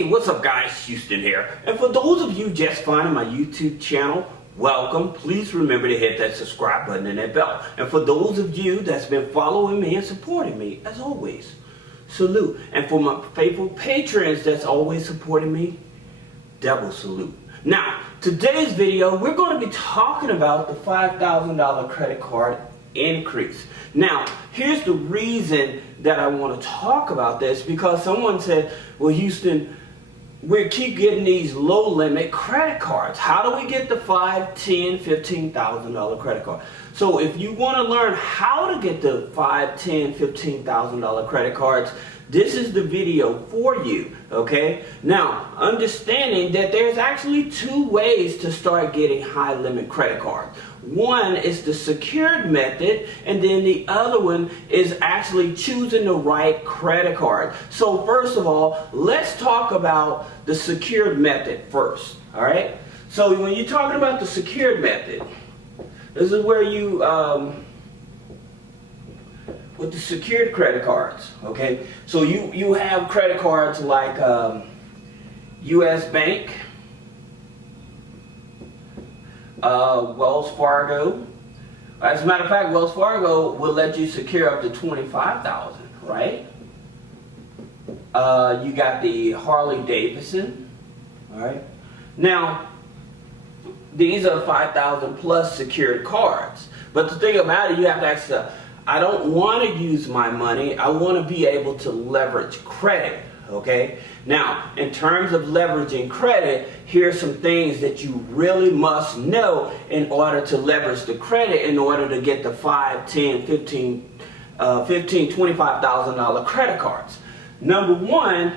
Hey, what's up guys, Houston here. And for those of you just finding my YouTube channel, welcome. Please remember to hit that subscribe button and that bell. And for those of you that's been following me and supporting me, as always, salute. And for my faithful patrons that's always supporting me, double salute. Now, today's video, we're going to be talking about the $5,000 credit card increase. Now, here's the reason that I want to talk about this, because someone said, well, Houston, we keep getting these low limit credit cards. How do we get the $5,000, $10,000, $15,000 credit card? So if you want to learn how to get the $5,000, $10,000, $15,000 credit cards, this is the video for you, okay? Now, understanding that there's actually two ways to start getting high limit credit cards. One is the secured method, and then the other one is actually choosing the right credit card. So first of all, let's talk about the secured method first, all right? So when you're talking about the secured method, this is where you, with the secured credit cards, okay? So you have credit cards like U.S. Bank, Wells Fargo. As a matter of fact, Wells Fargo will let you secure up to $25,000, right? You got the Harley Davidson, all right? Now, these are 5,000 plus secured cards. But the thing about it, you have to ask yourself, I don't want to use my money. I want to be able to leverage credit, okay? Now, in terms of leveraging credit, here's some things that you really must know in order to leverage the credit, in order to get the $5,000, $10,000, $15,000, $25,000 credit cards. Number one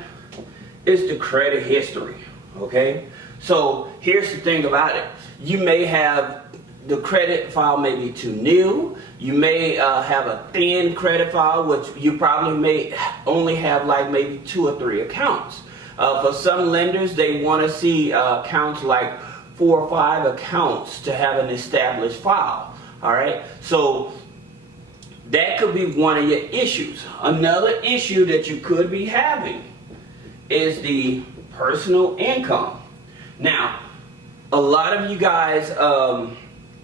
is the credit history, okay? So here's the thing about it. You may have the credit file may be too new. You may have a thin credit file, which you probably may only have like maybe 2 or 3 accounts. For some lenders, they want to see accounts like 4 or 5 accounts to have an established file. All right, so that could be one of your issues. Another issue that you could be having is the personal income. Now, a lot of you guys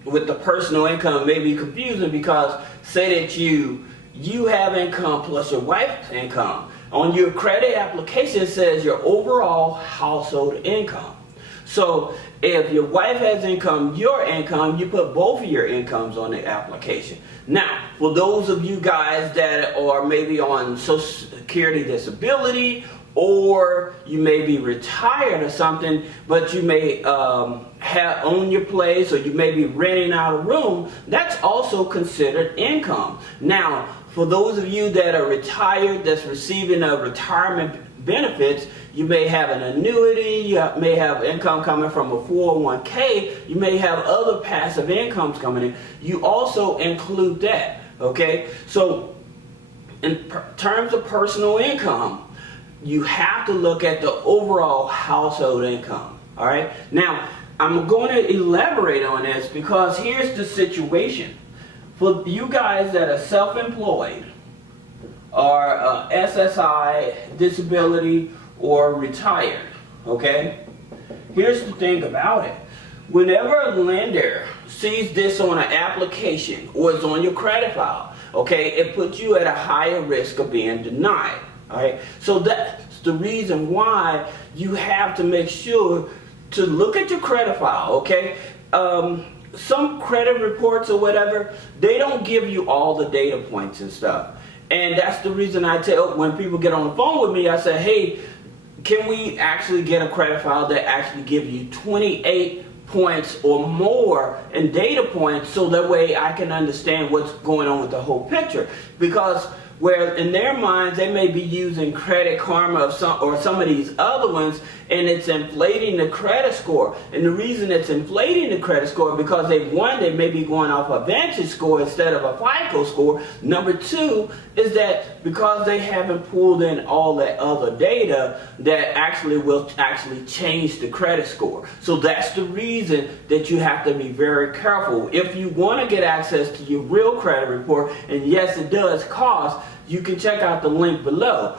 with the personal income may be confusing, because say that you have income plus your wife's income. On your credit application, it says your overall household income. So if your wife has income, your income, you put both of your incomes on the application. Now, for those of you guys that are maybe on Social Security disability, or you may be retired or something, but you may own your place, or you may be renting out a room, that's also considered income. Now, for those of you that are retired, that's receiving a retirement benefits, you may have an annuity, you may have income coming from a 401k, you may have other passive incomes coming in. You also include that, okay? So in terms of personal income, you have to look at the overall household income, all right? Now, I'm going to elaborate on this, because here's the situation. For you guys that are self-employed, or SSI, disability, or retired, okay? Here's the thing about it. Whenever a lender sees this on an application, or it's on your credit file, okay, it puts you at a higher risk of being denied. All right, so that's the reason why you have to make sure to look at your credit file, okay? Some credit reports or whatever, they don't give you all the data points and stuff. And that's the reason I tell, when people get on the phone with me, I say, hey, can we actually get a credit file that actually gives you 28 points or more in data points, so that way I can understand what's going on with the whole picture. Because where in their minds they may be using Credit Karma or some of these other ones, and it's inflating the credit score. And the reason it's inflating the credit score, because they may be going off a Vantage score instead of a FICO score. Number two is that because they haven't pulled in all that other data that actually will change the credit score. So that's the reason that you have to be very careful. If you want to get access to your real credit report, and yes, it does cost, you can check out the link below.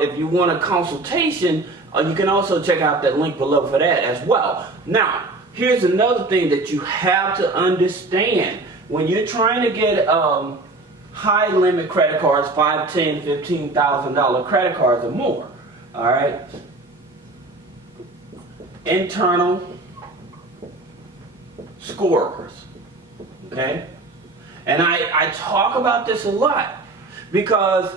If you want a consultation, You can also check out that link below for that as well. Now, here's another thing that you have to understand. When you're trying to get high limit credit cards, $5, $10, $15,000 credit cards or more, all right? Internal scorers, okay? And I talk about this a lot because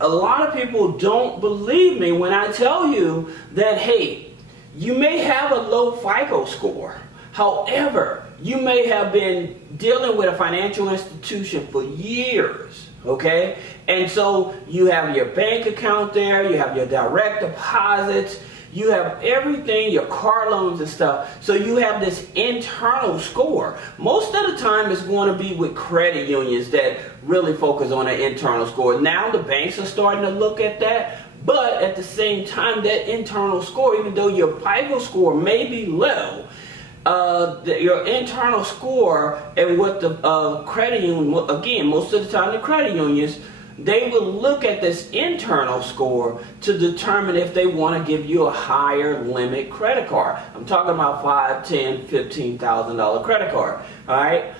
a lot of people don't believe me when I tell you that, hey, you may have a low FICO score. However, you may have been dealing with a financial institution for years, okay? And so you have your bank account there, you have your direct deposits, you have everything, your car loans and stuff. So you have this internal score. Most of the time it's going to be with credit unions that really focus on an internal score. Now the banks are starting to look at that. But at the same time, that internal score, even though your FICO score may be low, your internal score and what the credit union, again, most of the time the credit unions, they will look at this internal score to determine if they want to give you a higher limit credit card. I'm talking about $5, $10, $15,000 credit card. All right.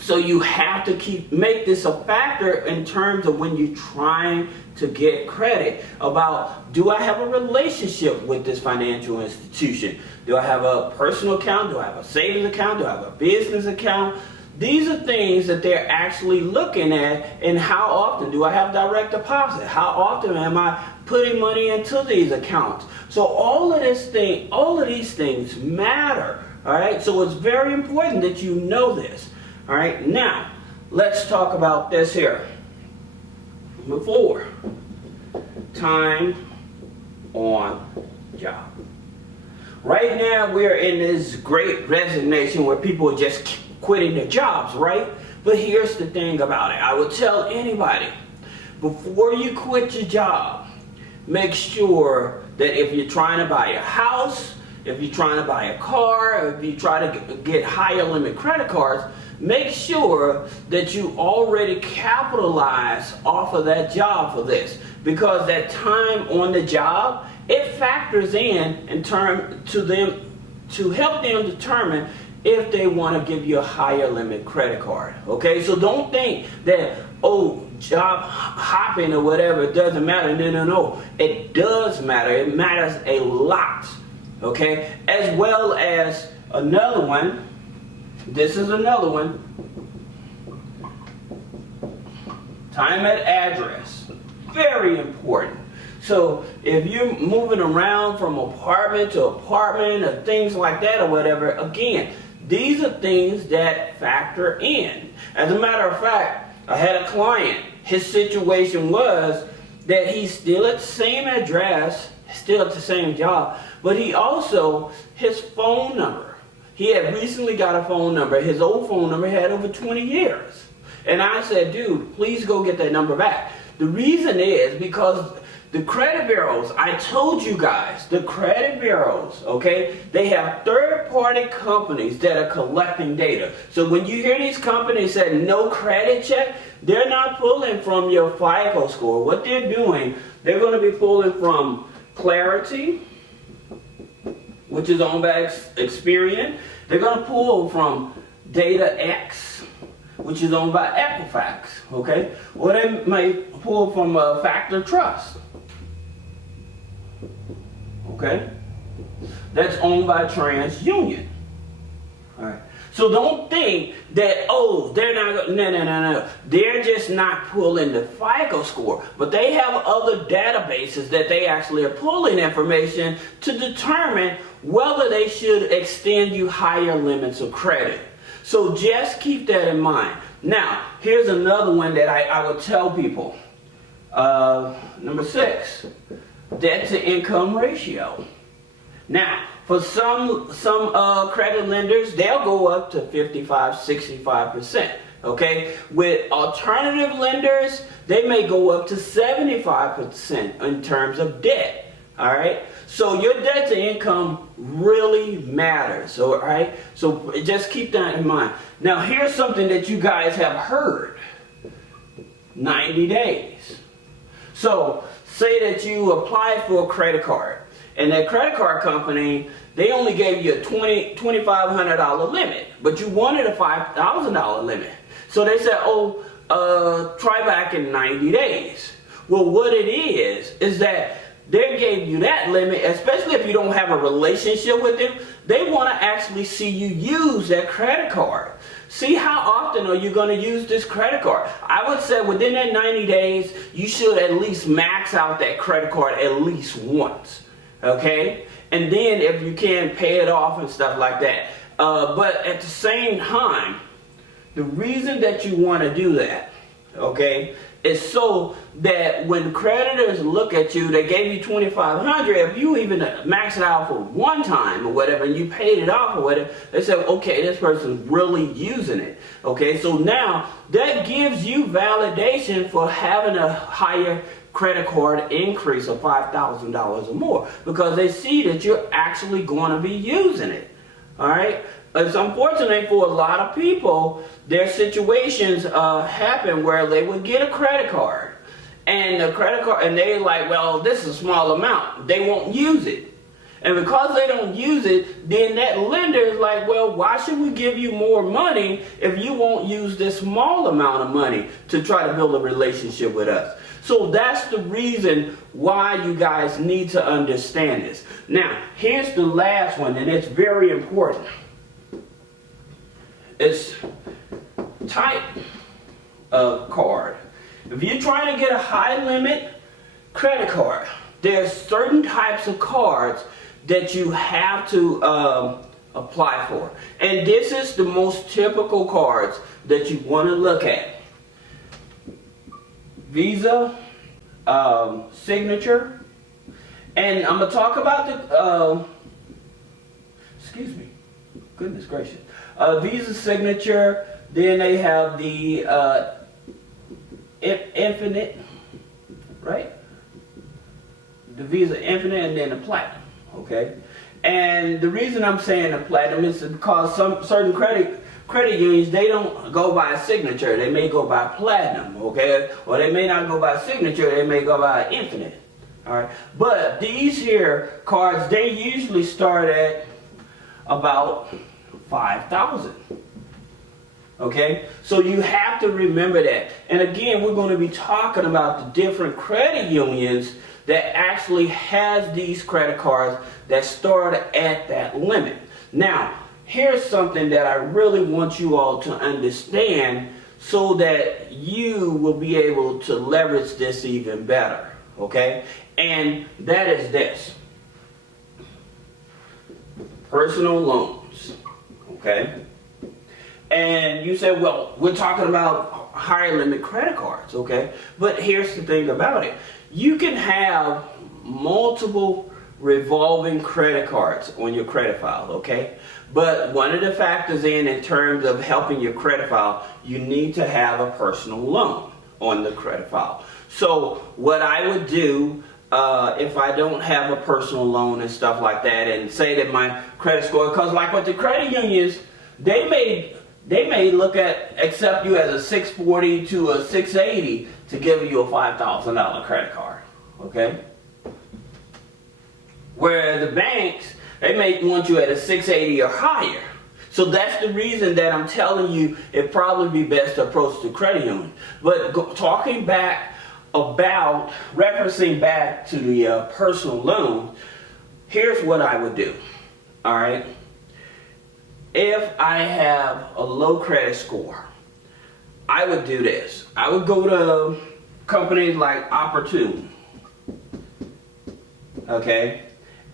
So you have to make this a factor in terms of when you're trying to get credit about, do I have a relationship with this financial institution? Do I have a personal account? Do I have a savings account? Do I have a business account? These are things that they're actually looking at, and how often do I have direct deposit? How often am I putting money into these accounts? So all of these things matter, all right? So it's very important that you know this, all right? Now, let's talk about this here. Number 4, time on job. Right now, we're in this great resignation where people are just quitting their jobs, right? But here's the thing about it. I would tell anybody, before you quit your job, make sure that if you're trying to buy a house, if you're trying to buy a car, if you try to get higher limit credit cards, make sure that you already capitalize off of that job for this. Because that time on the job, it factors in term to them, to help them determine if they want to give you a higher limit credit card. Okay, so don't think that, oh, job hopping or whatever, it doesn't matter. No, it does matter. It matters a lot. Okay, as well as another one. This is another one. Time at address. Very important. So if you're moving around from apartment to apartment or things like that or whatever, again, these are things that factor in. As a matter of fact, I had a client, his situation was that he's still at the same address, still at the same job, but he also, his phone number, he had recently got a phone number, his old phone number had over 20 years. And I said, dude, please go get that number back. The reason is because the credit bureaus, I told you guys, the credit bureaus, okay, they have third-party companies that are collecting data. So when you hear these companies say no credit check, they're not pulling from your FICO score. What they're doing, they're going to be pulling from Clarity, which is owned by Experian. They're going to pull from Data X, which is owned by Equifax, okay? Or they may pull from Factor Trust. Okay, that's owned by TransUnion. All right. So don't think that, oh, they're not. No. They're just not pulling the FICO score, but they have other databases that they actually are pulling information to determine whether they should extend you higher limits of credit. So just keep that in mind. Now, here's another one that I would tell people. Number 6. Debt to income ratio. Now, for some credit lenders, they'll go up to 55, 65%. Okay? With alternative lenders, they may go up to 75% in terms of debt. All right? So your debt to income really matters. All right? So just keep that in mind. Now, here's something that you guys have heard. 90 days. So say that you applied for a credit card, and that credit card company, they only gave you a $2,500 limit, but you wanted a $5,000 limit. So they said, oh, try back in 90 days. Well, what it is that they gave you that limit, especially if you don't have a relationship with them. They want to actually see you use that credit card. See how often are you going to use this credit card. I would say within that 90 days, you should at least max out that credit card at least once. Okay? And then if you can, pay it off and stuff like that. But at the same time, the reason that you want to do that, okay, is so that when creditors look at you, they gave you $2,500. If you even max it out for one time or whatever, and you paid it off or whatever, they say, okay, this person's really using it. Okay, so now that gives you validation for having a higher credit card increase of $5,000 or more, because they see that you're actually going to be using it. All right. It's unfortunate for a lot of people, their situations happen where they would get a credit card, and the credit card, and they're like, well, this is a small amount. They won't use it. And because they don't use it, then that lender is like, well, why should we give you more money if you won't use this small amount of money to try to build a relationship with us? So that's the reason why you guys need to understand this. Now, here's the last one, and it's very important. It's type of card. If you're trying to get a high limit credit card, there's certain types of cards that you have to apply for. And this is the most typical cards that you want to look at. Visa, Signature, and I'm going to talk about the, excuse me, goodness gracious. Visa, Signature, then they have the Infinite, right? The Visa Infinite, and then the Platinum, okay? And the reason I'm saying the Platinum is because some certain credit unions, they don't go by a Signature, they may go by Platinum, okay? Or they may not go by Signature, they may go by Infinite, all right? But these here cards, they usually start at about $5,000. Okay, so you have to remember that. And again, we're going to be talking about the different credit unions that actually has these credit cards that start at that limit. Now, here's something that I really want you all to understand so that you will be able to leverage this even better. Okay, and that is this: personal loans. Okay, and you say, well, we're talking about higher limit credit cards, okay? But here's the thing about it. You can have multiple revolving credit cards on your credit file, okay? But one of the factors in terms of helping your credit file, you need to have a personal loan on the credit file. So what I would do, if I don't have a personal loan and stuff like that, and say that my credit score, because like with the credit unions, they may look at, accept you as a 640 to a 680 to give you a $5,000 credit card, okay? Where the banks, they may want you at a 680 or higher. So that's the reason that I'm telling you it'd probably be best to approach the credit union. But talking back about, referencing back to the personal loan, here's what I would do, all right? If I have a low credit score, I would do this. I would go to companies like Opportune, okay?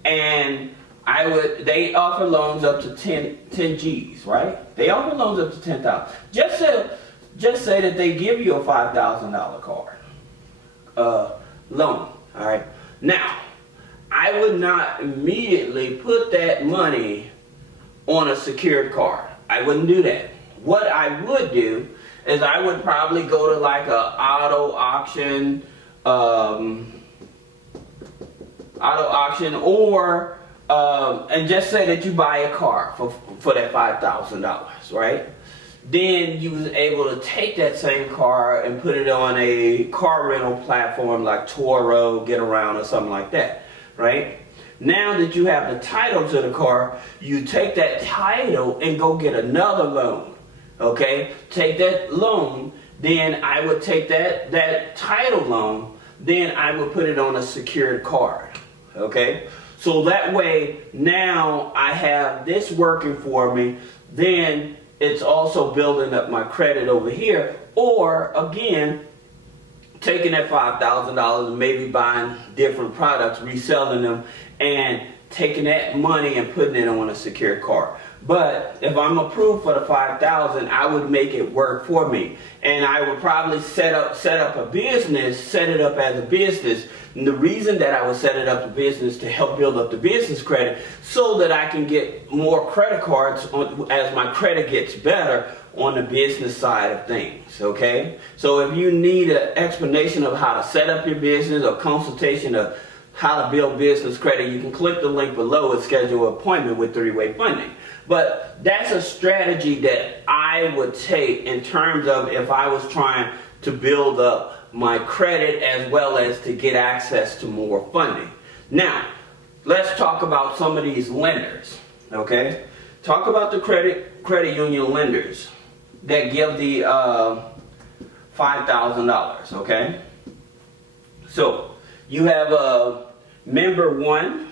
And they offer loans up to 10 G's, right? They offer loans up to 10,000. Just say that they give you a $5,000 card loan, all right? Now, I would not immediately put that money on a secured card. I wouldn't do that. What I would do is I would probably go to like a auto auction, or and just say that you buy a car for that $5,000, right? then you was able to take that same car and put it on a car rental platform like Toro, Get Around, or something like that, right? Now that you have the title to the car, you take that title and go get another loan, okay? Take that loan, then I would take that title loan, then I would put it on a secured card, okay? So that way, now I have this working for me, then it's also building up my credit over here, or again, taking that $5,000 and maybe buying different products, reselling them, and taking that money and putting it on a secured card. But if I'm approved for the $5,000, I would make it work for me, and I would probably set up a business, set it up as a business. And the reason that I would set it up a business to help build up the business credit, so that I can get more credit cards as my credit gets better on the business side of things, okay? So if you need an explanation of how to set up your business or consultation of how to build business credit, you can click the link below and schedule an appointment with Three-Way Funding. But that's a strategy that I would take in terms of if I was trying to build up my credit as well as to get access to more funding. Now, let's talk about some of these lenders, okay? Talk about the credit union lenders that give the $5,000, okay? So, you have member one.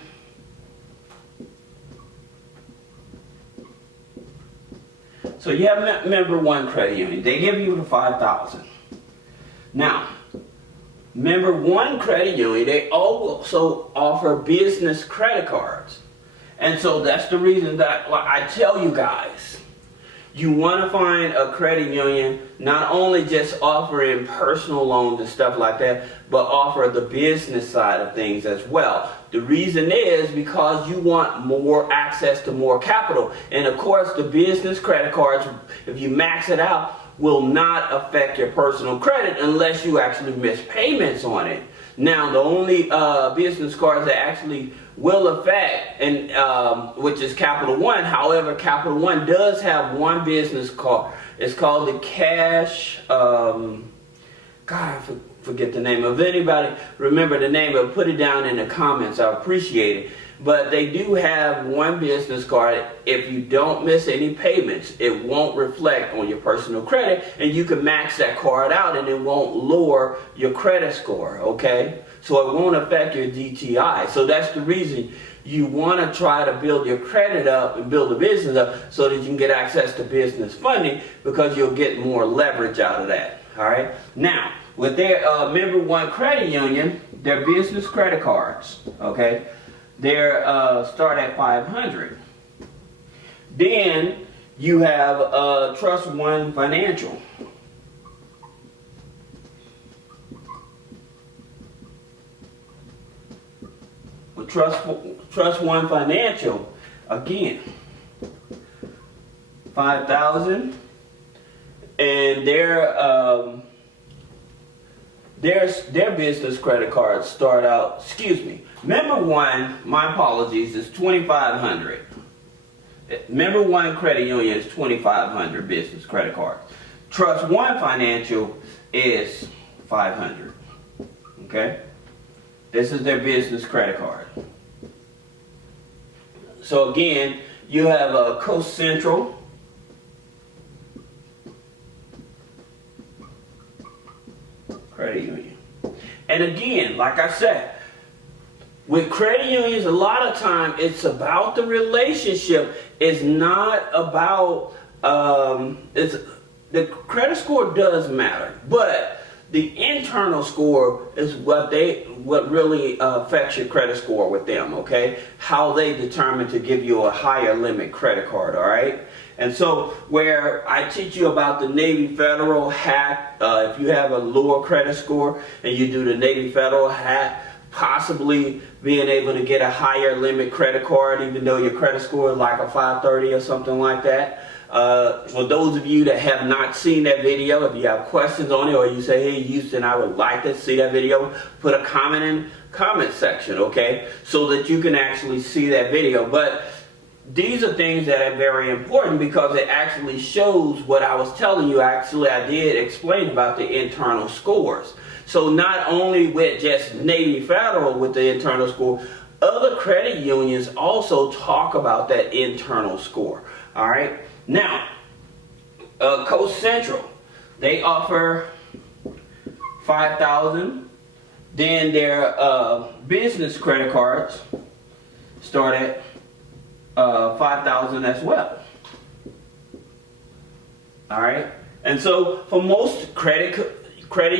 So you have member one credit union. They give you the $5,000. Now, member one credit union, they also offer business credit cards. And so that's the reason that I tell you guys, you want to find a credit union not only just offering personal loans and stuff like that, but offer the business side of things as well. The reason is because you want more access to more capital. And of course, the business credit cards, if you max it out, will not affect your personal credit unless you actually miss payments on it. Now, the only business cards that actually will affect, and which is Capital One. However, Capital One does have one business card. It's called the Cash. God, I forget the name. If anybody remember the name, but put it down in the comments. I appreciate it. But they do have one business card. If you don't miss any payments, it won't reflect on your personal credit, and you can max that card out and it won't lower your credit score, okay? So it won't affect your DTI. So that's the reason you want to try to build your credit up and build a business up so that you can get access to business funding, because you'll get more leverage out of that, all right? Now, with their member one credit union, their business credit cards, okay? They're start at $500. Then you have Trust One Financial. With Trust One Financial, again, $5,000, and their business credit cards start out, member one, my apologies, is $2,500. Member one credit union is $2,500 business credit cards. Trust One Financial is $500. Okay? This is their business credit card. So again, you have a Coast Central. Credit union. And again, like I said, with credit unions, a lot of time it's about the relationship. It's not about the credit score does matter, but the internal score is what really affects your credit score with them, okay? How they determine to give you a higher limit credit card, all right? And so where I teach you about the Navy Federal hack, if you have a lower credit score and you do the Navy Federal hack, possibly being able to get a higher limit credit card even though your credit score is like a 530 or something like that. For those of you that have not seen that video, if you have questions on it or you say, hey Houston, I would like to see that video, put a comment in the comment section, okay? So that you can actually see that video. But these are things that are very important because it actually shows what I was telling you. Actually, I did explain about the internal scores. So not only with just Navy Federal with the internal score, other credit unions also talk about that internal score. All right. Now, Coast Central, they offer $5,000. Then their business credit cards start at $5,000 as well. All right. And so for most credit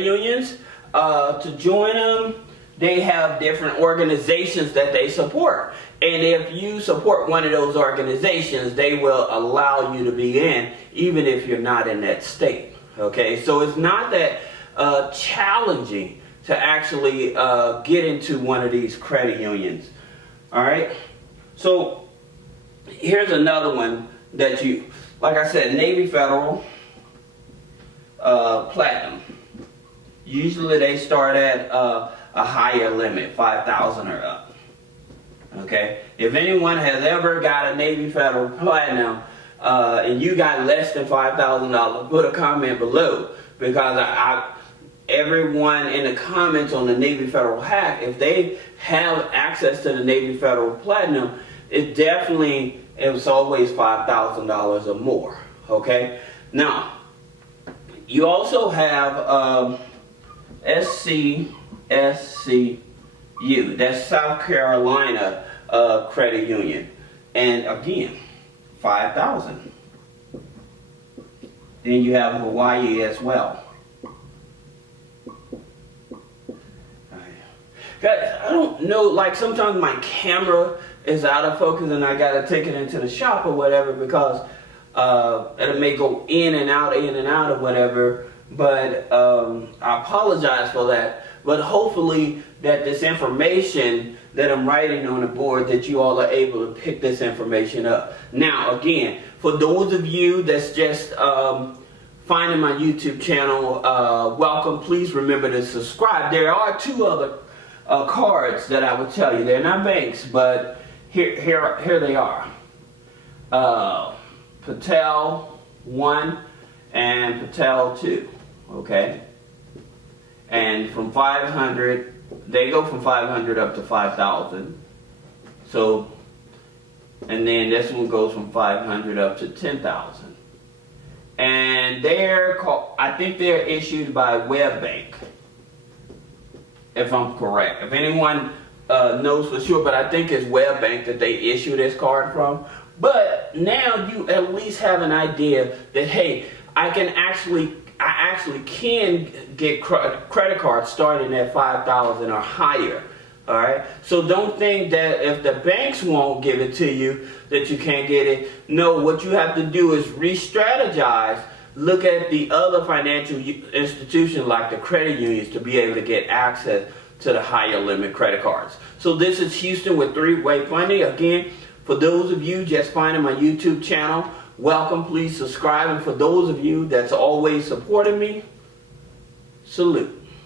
unions, to join them, they have different organizations that they support. And if you support one of those organizations, they will allow you to be in, even if you're not in that state. Okay, so it's not that challenging to actually get into one of these credit unions. All right, so here's another one that you, like I said, Navy Federal, Platinum. Usually they start at a higher limit, 5,000 or up. Okay, if anyone has ever got a Navy Federal Platinum and you got less than $5,000, put a comment below, because everyone in the comments on the Navy Federal hack, if they have access to the Navy Federal Platinum, it was always $5,000 or more. Okay, now you also have SCSCU, that's South Carolina Credit Union, and again, 5,000. Then you have Hawaii as well. Guys, I don't know, like sometimes my camera is out of focus and I gotta take it into the shop or whatever, because it may go in and out or whatever, but I apologize for that. But hopefully that this information that I'm writing on the board, that you all are able to pick this information up. Now again, for those of you that's just finding my YouTube channel, welcome. Please remember to subscribe. There are two other cards that I would tell you. They're not banks, but here they are. Patel 1 and Patel 2. Okay, and from 500, they go from 500 up to 5,000. So, and then this one goes from 500 up to 10,000. And I think they're issued by WebBank, if I'm correct. If anyone knows for sure, but I think it's WebBank that they issue this card from. But now you at least have an idea that, hey, I actually can get credit cards starting at 5,000 or higher. All right. So don't think that if the banks won't give it to you that you can't get it. No, what you have to do is re-strategize. Look at the other financial institutions like the credit unions to be able to get access to the higher limit credit cards. So this is Houston with three-way funding. Again, for those of you just finding my YouTube channel, welcome. Please subscribe. And for those of you that's always supporting me, salute.